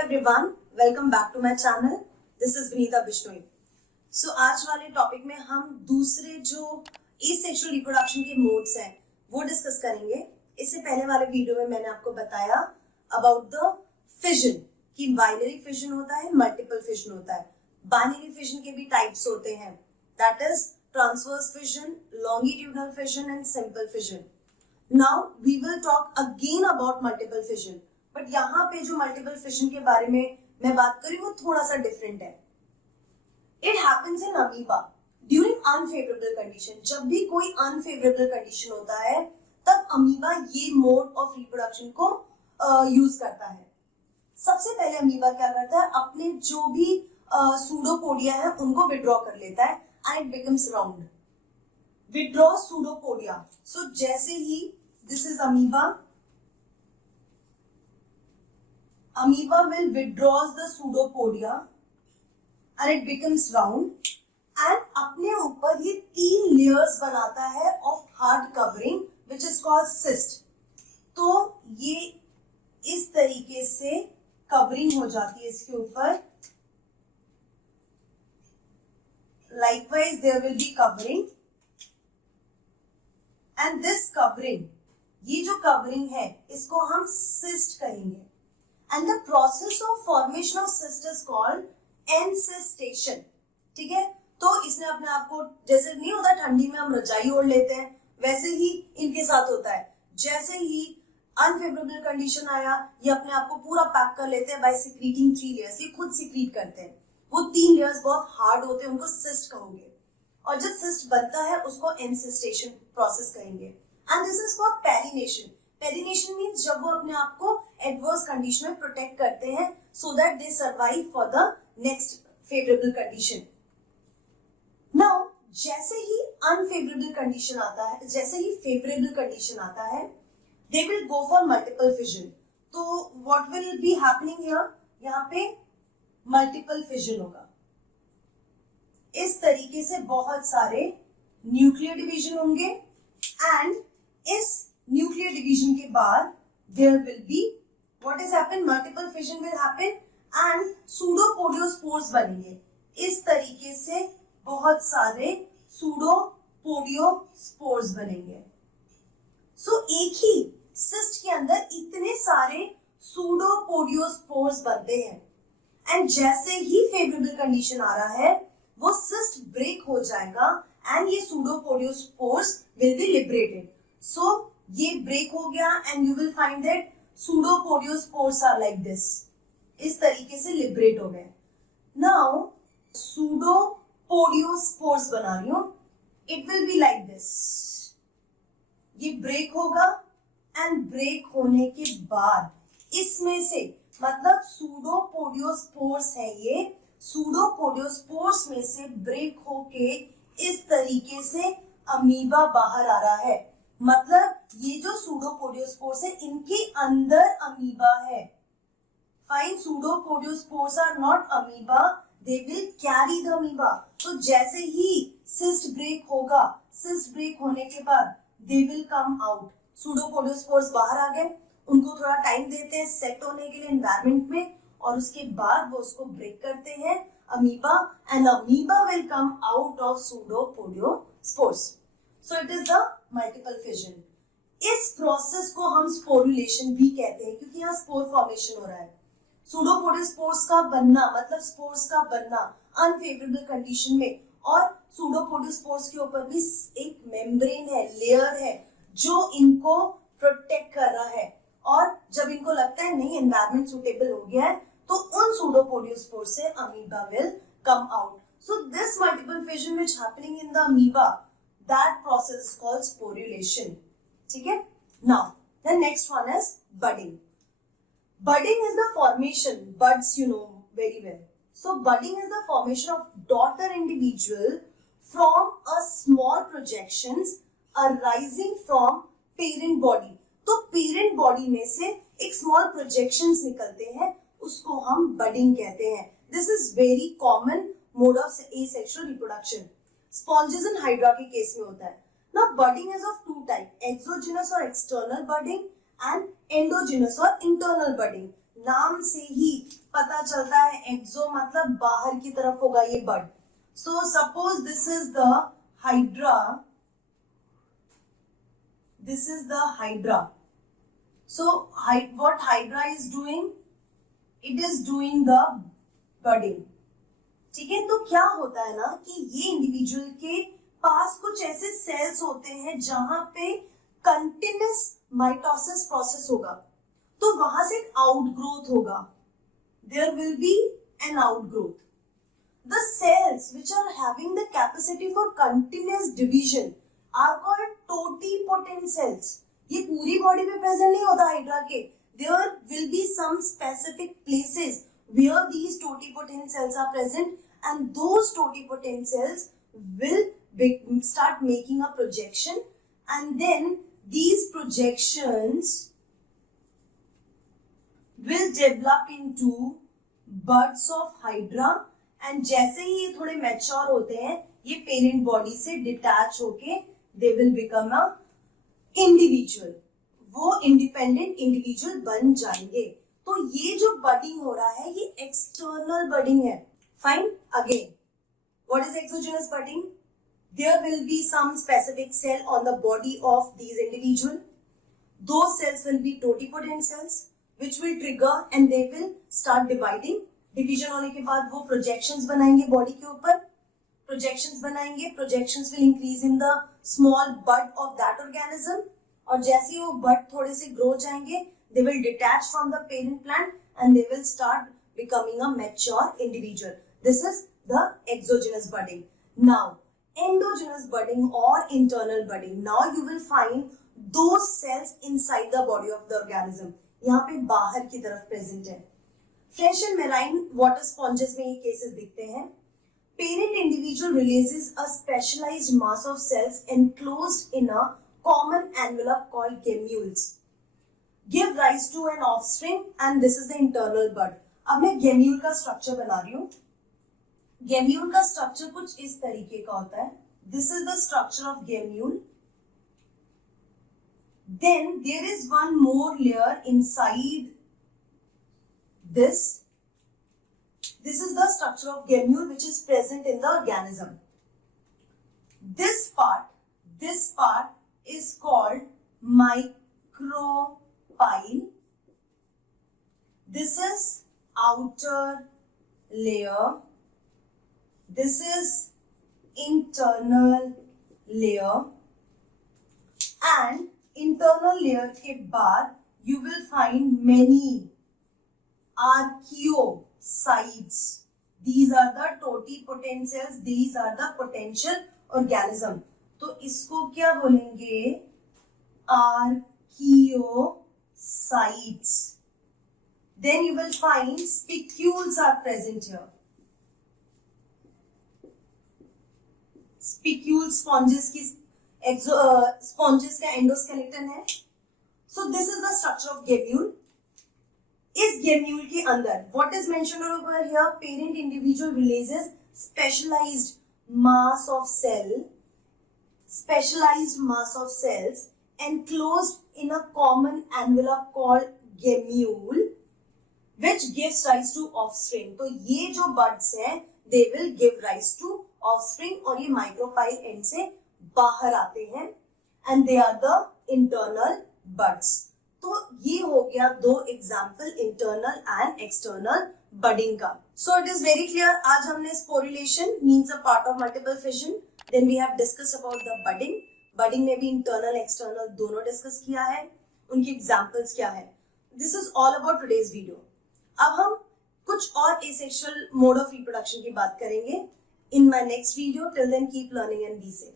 Everyone, welcome back to my channel. This is Vinita Bishnoi. So आज वाले topic में हम दूसरे जो एसेक्सुअल रिप्रोडक्शन के मोड्स हैं वो डिस्कस करेंगे। इससे पहले वाले वीडियो में मैंने आपको बताया अबाउट द फिजन कि बाइनरी फिजन होता है, मल्टीपल फिजन होता है। बाइनरी फिजन के भी टाइप्स होते हैं, that is transverse fission, longitudinal fission and simple fission. Now we will talk again about multiple fission, but यहाँ पे जो मल्टीपल फिजन के बारे में मैं बात करी वो थोड़ा सा डिफरेंट है। It happens in amoeba during unfavourable condition. जब भी कोई अनफेवरेबल कंडीशन होता है तब अमीबा ये मोड ऑफ रिप्रोडक्शन को यूज करता है। सबसे पहले अमीबा क्या करता है, अपने जो भी सूडोपोडिया है उनको विड्रॉ कर लेता है and it becomes round. Withdraw pseudopodia. So जैसे ही this is amoeba, amoeba will withdraws the pseudopodia and it becomes round and अपने ऊपर ये 3 लेयर्स बनाता है of hard covering which is called cyst। तो ये इस तरीके से कवरिंग हो जाती है इसके ऊपर। Likewise there will be covering and this covering, ये जो कवरिंग है इसको हम cyst कहेंगे। And the process of formation of cyst is called encystation। ठीक है, तो इसने अपने आप को, जैसे नहीं होता ठंडी में हम रजाई ओढ़ लेते हैं, वैसे ही इनके साथ होता है। जैसे ही अनफेवरेबल कंडीशन आया ये अपने आप को पूरा पैक कर लेते हैं बाय सिक्रीटिंग 3 लेयर्स। ये खुद सिक्रीट करते हैं। वो 3 लेयर्स बहुत हार्ड होते हैं, उनको सिस्ट कहोगे। और जब सिस्ट बनता है उसको एनसिस्टेशन प्रोसेस कहेंगे। And this is for perennation. Perennation means जब वो अपने आप को एडवर्स कंडीशन में प्रोटेक्ट करते हैं so that they survive for the next favourable condition. Now जैसे ही अनफेवरेबल कंडीशन आता है, जैसे ही फेवरेबल कंडीशन आता है, they will go for multiple fission. So what will be happening here, यहाँ पे मल्टीपल फिजन होगा। इस तरीके से बहुत सारे न्यूक्लियर डिवीजन होंगे एंड इस न्यूक्लियर डिवीजन के बाद there will be what is happen, multiple fission will happen and pseudopodiospores बनेंगे। इस तरीके से बहुत सारे pseudopodiospores बनेंगे। सो एक ही सिस्ट के अंदर इतने सारे pseudopodiospores बनते हैं एंड जैसे ही फेवरेबल कंडीशन आ रहा है वो सिस्ट ब्रेक हो जाएगा एंड ये pseudopodiospores will be liberated। सो ये ब्रेक हो गया and you will find that pseudopodiospores are like this. इस तरीके से लिबरेट हो गए। नाउ pseudopodiospores बना रही हूं, it will be like this. ये ब्रेक होगा एंड ब्रेक होने के बाद इसमें से, मतलब pseudopodiospores है ये, pseudopodiospores में से ब्रेक होके इस तरीके से अमीबा बाहर आ रहा है। मतलब ये जो pseudopodiospores है इनके अंदर अमीबा है। Fine, pseudopodiospores are not amoeba, they will carry the amoeba. तो जैसे ही सिस्ट ब्रेक होगा, सिस्ट ब्रेक होने के बाद they will come out. pseudopodiospores बाहर आ गए, उनको थोड़ा टाइम देते हैं सेट होने के लिए एनवायरमेंट में और उसके बाद वो उसको ब्रेक करते हैं amoeba and amoeba will come out of pseudopodiospores। So it is the multiple fission. इस प्रोसेस को हम स्पोरुलेशन भी कहते हैं क्योंकि यहाँ स्पोर फॉर्मेशन हो रहा है। सूडोपोडियोस्पोर्स का बनना मतलब स्पोर्स का बनना अनफेवरेबल कंडीशन में, और सूडोपोडियोस्पोर्स के ऊपर भी एक मेम्ब्रेन है, लेयर है जो इनको प्रोटेक्ट कर रहा है। और जब इनको लगता है नहीं एनवायरमेंट सुटेबल हो गया है तो उन सूडोपोडियोस्पोर्स से amoeba will come out. So this multiple fission which happening in the amoeba, that process is called sporulation। ठीक है। Now the next one is budding। Budding is the formation, buds you know very well। So budding is the formation of daughter individual from a small projections arising from parent body। तो parent body में से एक small projections निकलते हैं, उसको हम budding कहते हैं। This is very common mode of asexual reproduction। Sponges and hydra के केस में होता है। Now budding is of 2 type, exogenous और एक्सटर्नल बडिंग एंड एंडोजिनस और इंटरनल बडिंग। नाम से ही पता चलता है एक्सो मतलब बाहर की तरफ होगा ये bud. So suppose this is the hydra, this is the hydra. So what hydra is doing? It is doing the budding. ठीक है, तो क्या होता है ना कि ये इंडिविजुअल के पास कुछ ऐसे सेल्स होते हैं जहां पे कंटिन्यूस माइटोसिस प्रोसेस होगा, तो वहां से एक आउटग्रोथ होगा. There will be an outgrowth. The cells which are having the capacity for continuous division are called totipotent cells. ये पूरी बॉडी में प्रेजेंट नहीं होता हाइड्रा के. There will be some specific places where these totipotent cells are present, and those totipotent cells will start making a projection, and then these projections will develop into buds of hydra, and जैसे ही ये थोड़े mature होते हैं ये parent body से detach होके they will become a individual. वो independent individual बन जाएंगे. तो ये जो बडिंग हो रहा है ये एक्सटर्नल बडिंग है. Fine. Again, what is exogenous budding? There will be some specific cell on the body of these individual. Those cells will be totipotent cells which will trigger and they will start dividing. Division होने के बाद वो projections बनाएंगे body के ऊपर. Projections बनाएंगे. Projections will increase in the small bud of that organism. और जैसे ही वो बड थोड़े से ग्रो जाएंगे, they will detach from the parent plant and they will start becoming a mature individual. This is the exogenous budding. Now, endogenous budding or internal budding. Now you will find those cells inside the body of the organism. यहाँ पे बाहर की तरफ present है. Fresh and marine water sponges में ये cases दिखते हैं. Parent individual releases a specialized mass of cells enclosed in a common envelope called gemmules. Give rise to an offspring and this is the internal bud. अब मैं gemmule का structure बना रही हूँ. गेम्यूल का स्ट्रक्चर कुछ इस तरीके का होता है. This is the structure of gemmule. Then there is one more layer inside this. This is the structure of gemmule which is present in the organism. This part is called micropyle. This is outer layer. This is internal layer. And internal layer के बाद you will find many archaeocytes. These are the totipotent cells. These are the potential organism. तो इसको क्या बोलेंगे? Archaeocytes. Then you will find spicules are present here. Spicule sponges की sponges का endoskeleton है. So this is the structure of gemule. इस gemule के अंदर what is mentioned over here? Parent individual releases specialized mass of cells enclosed in a common envelope called gemule, which gives rise to offspring. तो ये जो buds हैं, they will give rise to offspring और ये micropyle end से बाहर आते हैं and they are the internal buds. तो ये हो गया दो example internal and external budding का. So it is very clear. आज हमने sporulation means a part of multiple fission. Then we have discussed about the budding. Budding में भी इंटरनल एक्सटर्नल दोनों डिस्कस किया है. उनकी एग्जाम्पल्स क्या है. This is all about today's video. अब हम कुछ और एसेक्सुअल मोड ऑफ रिप्रोडक्शन की बात करेंगे in my next video. Till then keep learning and be safe.